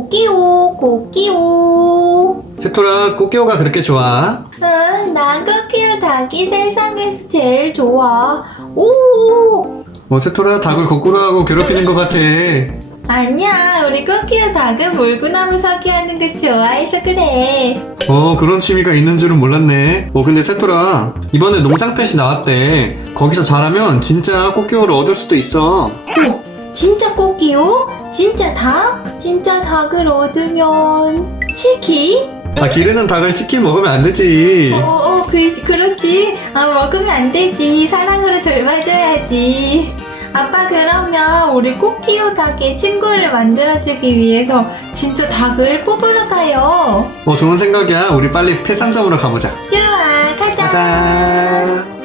꽃기호, 꽃기호. 세토라 꽃게오가 그렇게 좋아? 응, 난 꽃기호 닭이 세상에서 제일 좋아. 오! 어 세토라 닭을 거꾸로 하고 괴롭히는 것 같아. 아니야, 우리 꽃기호 닭은 물구나무 서기 하는 거 좋아해서 그래. 어 그런 취미가 있는 줄은 몰랐네. 어 근데 세토라 이번에 농장펫이 나왔대. 거기서 잘하면 진짜 꽃게오를 얻을 수도 있어. 오, 진짜 꽃기호? 진짜 닭? 진짜 닭을 얻으면 치킨? 아 기르는 닭을 치킨 먹으면 안 되지. 어, 어, 그, 그렇지. 아, 먹으면 안 되지. 사랑으로 돌봐줘야지. 아빠, 그러면 우리 꽃기호 닭의 친구를 만들어주기 위해서 진짜 닭을 뽑으러 가요. 어 좋은 생각이야. 우리 빨리 폐상점으로 가보자. 좋아, 가자. 가자.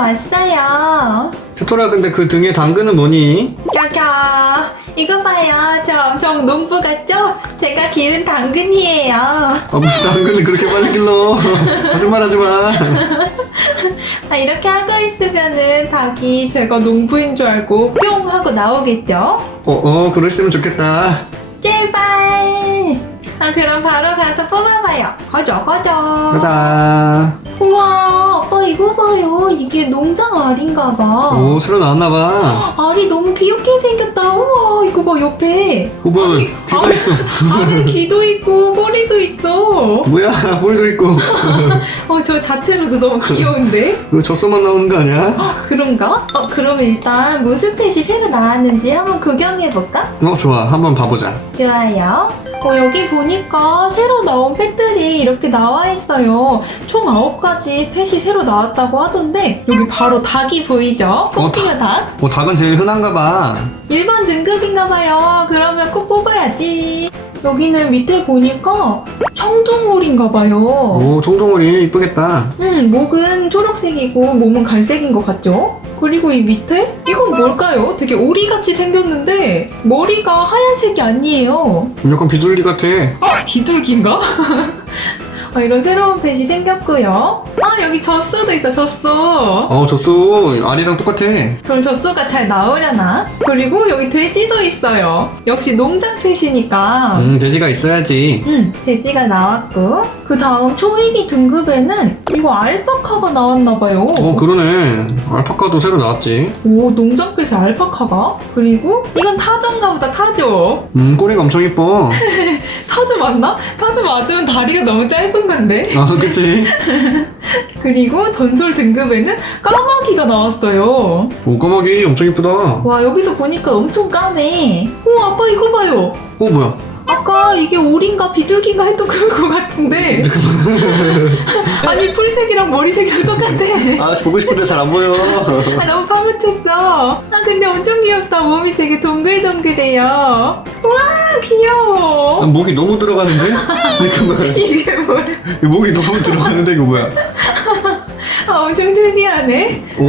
왔어요. 세토라 근데 그 등에 당근은 뭐니? 야야, 이거 봐요. 저 엄청 농부 같죠? 제가 기른 당근이에요. 아 무슨 당근을 그렇게 빨리 길러? 거짓말 하지 마. 아, 이렇게 하고 있으면은 닭이 제가 농부인 줄 알고 뿅 하고 나오겠죠? 어, 어, 그랬으면 좋겠다. 제발! 아, 그럼 바로 가서 뽑아봐요. 가자, 가자. 가자. 우와, 아빠 이거 봐요. 이게 농장 알인가 봐. 오, 새로 나왔나봐. 알이 너무 귀엽게 생겼다. 우와, 이거 봐, 옆에. 오빠, 아니, 귀가 아니. 있어. 알에 귀도 있고, 꼬리도 있어. 뭐야, 뿔도 있고. 어, 저 자체로도 너무 귀여운데? 이거 젖소만 나오는 거 아니야? 그런가? 어, 그러면 일단 무슨 펫이 새로 나왔는지 한번 구경해볼까? 어, 좋아. 한번 봐보자. 좋아요. 어, 여기 보니까 새로 나온 펫들이 이렇게 나와 있어요. 총 9가지 펫이 새로 나왔다고 하던데, 여기 바로 닭이 보이죠? 꽃피가 닭? 어, 닭은 제일 흔한가 봐. 1번 등급인가봐요. 그러면 꼭 뽑아야지. 여기는 밑에 보니까 청둥오리인가봐요. 오, 총동오리 이쁘겠다. 음, 목은 초록색이고 몸은 갈색인 것 같죠? 그리고 이 밑에? 이건 뭘까요? 되게 오리같이 생겼는데 머리가 하얀색이 아니에요. 약간 비둘기 같아. 비둘기인가? 아, 이런 새로운 펫이 생겼고요. 아, 여기 젖소도 있다, 젖소. 어, 젖소 알이랑 똑같아. 그럼 젖소가 잘 나오려나? 그리고 여기 돼지도 있어요. 역시 농장 펫이니까. 음, 돼지가 있어야지. 음, 돼지가 나왔고. 그 다음 초이기 등급에는 이거 알파카가 나왔나봐요. 어, 그러네. 알파카도 새로 나왔지. 오, 농장 펫에 알파카가? 그리고 이건 타조인가 보다, 타조. 음, 꼬리가 엄청 이뻐. 타조 맞나? 타조 맞으면 다리가 너무 짧은 건데. 아, 그치? 그리고 전설 등급에는 까마귀가 나왔어요. 오, 까마귀 엄청 이쁘다. 와, 여기서 보니까 엄청 까매. 오, 아빠 이거 봐요. 어, 뭐야? 이게 오리인가 비둘기인가 했던 그거 같은데. 아니, 풀색이랑 머리색이랑 똑같아. 아, 보고 싶은데 잘 안 보여. 아, 너무 파묻혔어. 아, 근데 엄청 귀엽다. 몸이 되게 동글동글해요. 와, 귀여워. 아, 목이 너무 들어가는데? 잠깐만. 이게 뭐야? 이 목이 너무 들어가는데 이거 뭐야? 아, 엄청 특이하네. 오,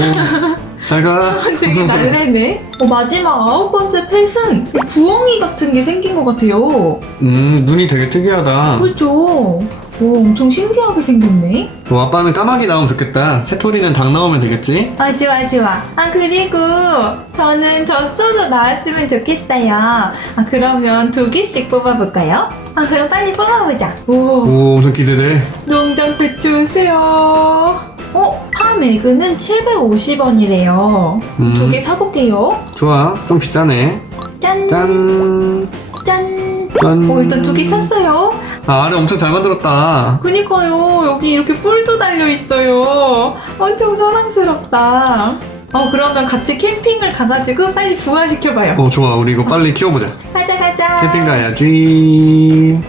잘 가. 되게 날래네. 어, 마지막 아홉 번째 펫은 부엉이 같은 게 생긴 것 같아요. 음, 눈이 되게 특이하다. 그죠? 오, 엄청 신기하게 생겼네. 어, 아빠는 까마귀 나오면 좋겠다. 새토리는 닭 나오면 되겠지? 아, 좋아, 좋아. 아, 그리고 저는 젖소도 나왔으면 좋겠어요. 아, 그러면 두 개씩 뽑아볼까요? 아, 그럼 빨리 뽑아보자. 오, 오, 엄청 기대돼. 농장 펫 주세요. 어, 팜에그는 750원이래요. 음. 두 개 사볼게요. 좋아. 좀 비싸네. 짠, 짠. 짠. 짠. 오, 일단 두 개 샀어요. 아, 알을 엄청 잘 만들었다. 그니까요. 여기 이렇게 뿔도 달려 있어요. 엄청 사랑스럽다. 어, 그러면 같이 캠핑을 가가지고 빨리 부화시켜봐요. 어, 좋아. 우리 이거 빨리 키워보자. 가자, 가자. 캠핑 가야지.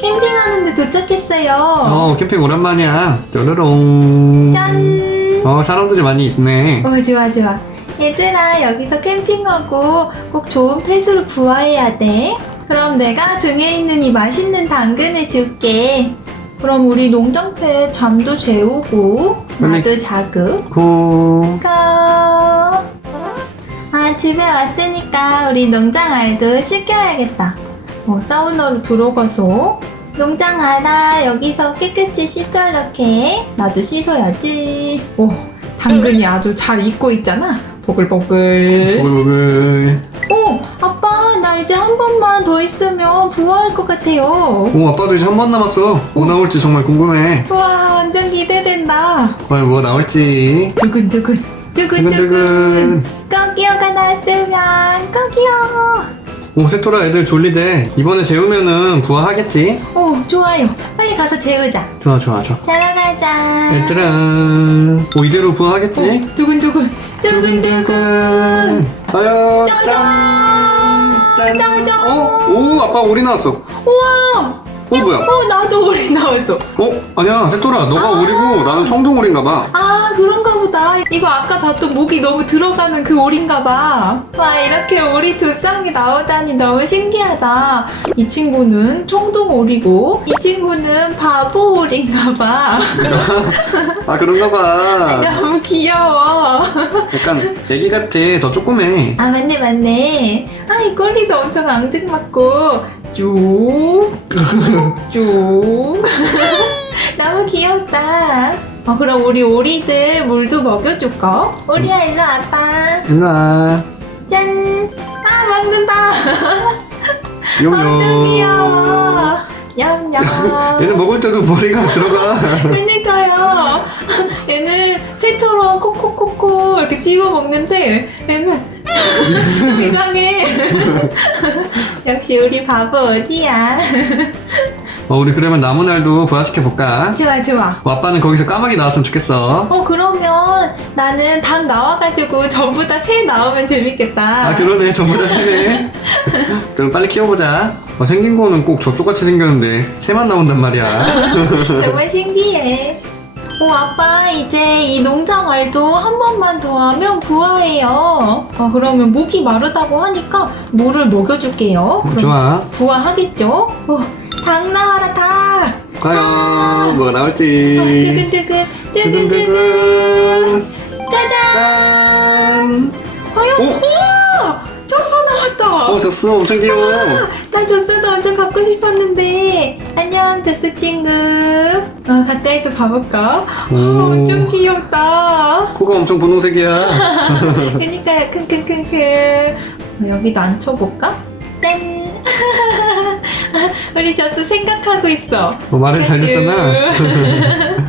캠핑하는데 도착했어요. 어, 캠핑 오랜만이야. 뾰로롱. 짠. 어, 사람들이 많이 있네. 어, 좋아, 좋아. 얘들아, 여기서 캠핑하고 꼭 좋은 펫으로 부화해야 돼. 그럼 내가 등에 있는 이 맛있는 당근을 줄게. 그럼 우리 농장펫 잠도 재우고 나도 자고 고. 가. 아, 집에 왔으니까 우리 농장 알도 씻겨야겠다. 어, 사우나로 들어가서 농장 알아. 여기서 깨끗이 씻어 이렇게. 나도 씻어야지. 오, 당근이 아주 잘 익고 있잖아. 보글보글. 보글보글. 오, 아빠, 나 이제 한 번만 더 있으면 부화할 것 같아요. 오 아빠도 이제 한 번 남았어. 뭐 나올지 정말 궁금해. 우와, 완전 기대된다. 과연 뭐가 나올지. 두근두근. 두근두근. 두근두근. 꺼기어가 나왔으면 꺼기어. 오 세토라 애들 졸리대 이번에 재우면은 부화하겠지? 오, 좋아요. 빨리 가서 재우자. 좋아 좋아 좋아 자러 가자. 얘들은 오 이대로 부화하겠지? 오, 두근두근, 두근두근. 과연 짜잔! 짠! 짜잔! 어? 오 아빠 오리 나왔어 우와! 어 뭐야? 어, 나도 오리 나왔어. 어? 아니야 세토라 너가 아. 오리고 나는 청둥오리인가 봐 아, 그런가 보다. 이거 아까 봤던 목이 너무 들어가는 그 오리인가 봐. 와, 이렇게 오리 두 쌍이 나오다니 너무 신기하다. 이 친구는 청동 오리고, 이 친구는 바보 오리인가 봐. 아 그런가 봐 너무 귀여워. 약간 애기 같아 더 조그매 아, 맞네, 맞네. 아, 이 꼬리도 엄청 앙증맞고, 쭉, 쭉. 너무 귀엽다. 어, 그럼 우리 오리들 물도 먹여줄까? 오리야, 일로 와봐. 일로 와 짠! 아, 먹는다! 엄청 귀여워. 냠냠. 얘는 먹을 때도 머리가 들어가 그니까요. 얘는 새처럼 콕콕콕콕 이렇게 찍어 먹는데 얘는 좀 이상해. 역시 우리 바보 어디야? 어, 우리 그러면 나무날도 부화시켜 볼까? 좋아 좋아. 어, 아빠는 거기서 까마귀 나왔으면 좋겠어 어 그러면 나는 닭 나와가지고 전부 다 새 나오면 재밌겠다. 아 그러네 전부 다 새네 그럼 빨리 키워보자 어, 생긴 거는 꼭 젖소같이 생겼는데 새만 나온단 말이야 정말 신기해. 오 아빠 이제 이 농장알도 한 번만 더 하면 부화해요. 어 그러면 목이 마르다고 하니까 물을 먹여줄게요. 그럼 좋아 부화하겠죠? 오, 닭 나와라 닭. 과연 뭐가 어, 나올지 두근두근 두근두근 두근두근 짜잔. 짠 과연 오! 우와 젖소 나왔다. 어, 젖소 엄청 귀여워 나 젖소도 엄청 갖고 싶었는데 안녕 젖소 친구. 어 가까이서 봐볼까? 어, 오. 엄청 귀엽다. 코가 엄청 분홍색이야 그니까요, 킁킁킁킁. 어, 여기도 앉혀볼까? 짠! 우리 저도 생각하고 있어. 어, 말을 잘 듣잖아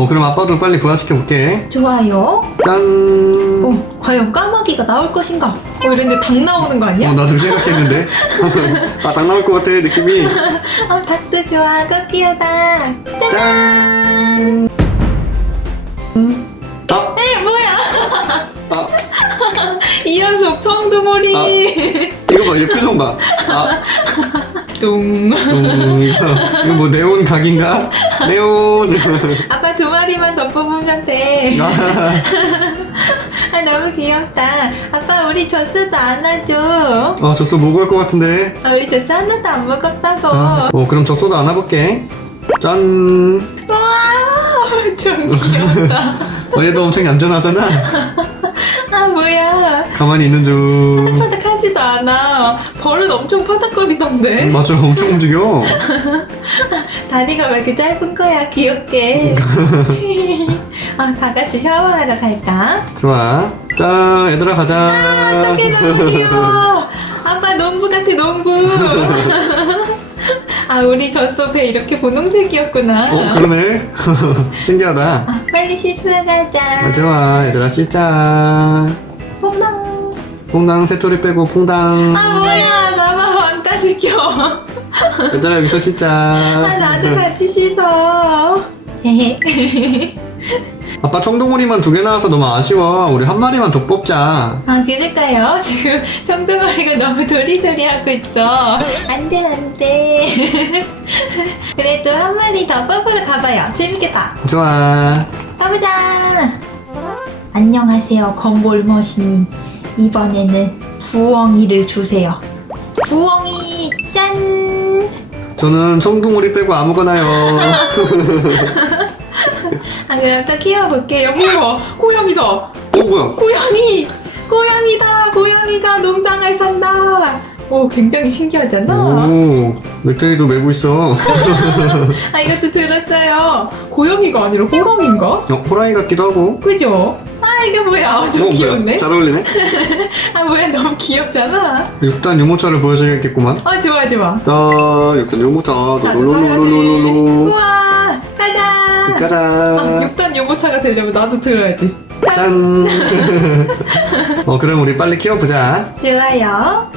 어, 그럼 아빠도 빨리 부화시켜 볼게 좋아요. 짠 어, 과연 까마귀가 나올 것인가? 어, 이랬는데 닭 나오는 거 아니야? 어, 나도 생각했는데. 아, 닭 나올 것 같아, 느낌이. 어, 닭도 좋아. 꽃기어다. 짠! 짠! 아, 에, 뭐야? 아, 이 녀석 청둥오리. 이거 봐, 얘 표정 봐. 아, 뚱. 음, 이거, 이거 뭐 네온 각인가? 네온. 아 빠 두 마리만 더 뽑으면 돼. 아, 아, 너무 귀엽다. 아빠, 우리 젖소도 안아줘. 어, 젖소 무거울 것 같은데. 아, 우리 젖소 하나도 안 먹었다고. 아, 어, 그럼 젖소도 안아볼게. 짠. 와, 엄청 귀엽다. 어, 얘도 엄청 얌전하잖아. 아, 뭐야. 가만히 있는 중. 파닥하지도 않아. 벌은 엄청 파닥거리던데. 맞아, 엄청 움직여. 다리가 왜 이렇게 짧은 거야, 귀엽게. 아, 다 같이 샤워하러 갈까? 좋아. 짠, 얘들아, 가자. 어떡해, 너무 귀여워. 아빠 농부 같아, 농부. 아, 우리 젖소 배 이렇게 분홍색이었구나. 어, 그러네. 신기하다. 아, 빨리 씻으러 가자. 아, 좋아. 얘들아, 씻자. 퐁당. 퐁당, 새토리 빼고 퐁당. 아, 뭐야. 나만 왕따 시켜. 얘들아, 여기서 씻자. 아, 나도 같이 씻어. 헤헤. 아빠 청동오리만 두 개 나와서 너무 아쉬워. 우리 한 마리만 더 뽑자. 아, 그럴까요? 지금 청둥어리가 너무 도리도리 하고 있어. 안 돼, 안 돼. 그래도 한 마리 더 뽑으러 가봐요. 재밌겠다. 좋아. 가보자. 안녕하세요, 건골머신님. 이번에는 부엉이를 주세요. 부엉이, 짠! 저는 청동오리 빼고 아무거나요. 아, 그럼 또 키워볼게요. 뭐야? 고양이다! 어, 뭐야? 고양이! 고양이다! 고양이가 농장을 산다! 오, 굉장히 신기하잖아. 오, 맥테이도 메고 있어. 아, 이것도 들었어요. 고양이가 아니라 호랑인가? 어, 호랑이 같기도 하고. 그죠? 아, 아 이게 뭐야? 어, 좀 어, 귀엽네. 뭐야? 잘 어울리네? 아 뭐야 너무 귀엽잖아. 6단 유모차를 보여줘야겠구만. 어 좋아 좋아. 자, 6단 유모차. 자, 롤롤롤롤롤롤. 우와 가자. 아, 가자. 6단 유모차가 되려면 나도 들어야지. 짠. 어, 그럼 우리 빨리 키워보자. 좋아요.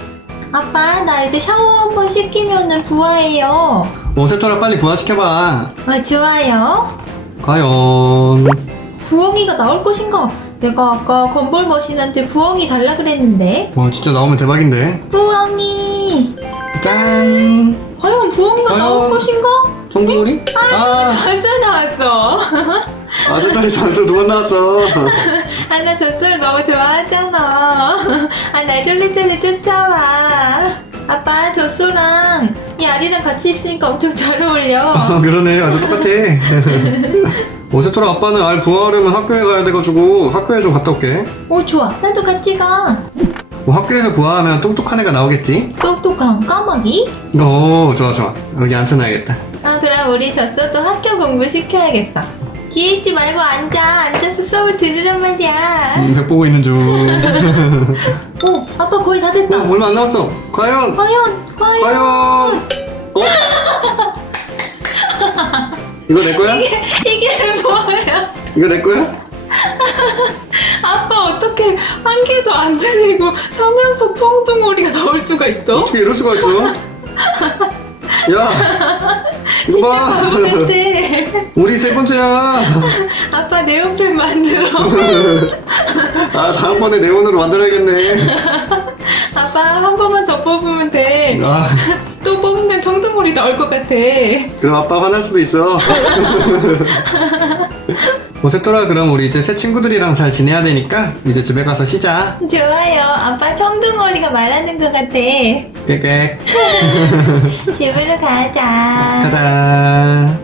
아빠 나 이제 샤워 한번 씻기면은 부화해요. 어, 세토라 빨리 부화시켜봐. 아 좋아요. 과연. 부엉이가 나올 것인가? 내가 아까 건볼 머신한테 부엉이 달라 그랬는데. 와, 진짜 나오면 대박인데. 부엉이. 짠. 과연 부엉이가 과연? 나올 것인가? 청둥오리? 아, 벌써 나왔어. 아, 전수 두번 나왔어. 아, 나 젖소를 너무 좋아하잖아. 아, 날 쫄래쫄래 쫓아와. 아빠, 젖소랑 이 아리랑 같이 있으니까 엄청 잘 어울려. 아, 그러네. 아주 똑같아. 어, 세토라 아빠는 알 부화하려면 학교에 가야 돼가지고 학교에 좀 갔다 올게. 오, 좋아. 나도 같이 가. 뭐 학교에서 부화하면 똑똑한 애가 나오겠지? 똑똑한 까마귀? 오, 좋아, 좋아. 여기 앉혀놔야겠다. 아, 그럼 우리 젖소도 학교 공부 시켜야겠어. 뒤에 있지 말고 앉아. 앉아서 수업을 들으란 말이야. 음, 벽 보고 있는 중. 오, 아빠 거의 다 됐다. 어, 얼마 안 남았어. 과연? 과연, 과연. 과연? 어? 이거 내 거야? 이게 뭐야? 이거 내 거야? 아빠 어떻게 한 개도 안 들리고 서면석 청둥오리가 나올 수가 있어? 어떻게 이럴 수가 있어? 야, 이거 봐. 같아. 우리 세 번째야. 아빠 네온펜 만들어. 아, 다음번에 네온으로 만들어야겠네. 아빠 한 번만 더 뽑으면 돼. 아, 또 뽑으면 청둥오리 나올 것 같아. 그럼 아빠 화날 수도 있어. 뭐, 세토라, 그럼 우리 이제 새 친구들이랑 잘 지내야 되니까 이제 집에 가서 쉬자. 좋아요. 아빠 청둥오리가 말하는 것 같아. 깨깨. 집으로 가자. 가자.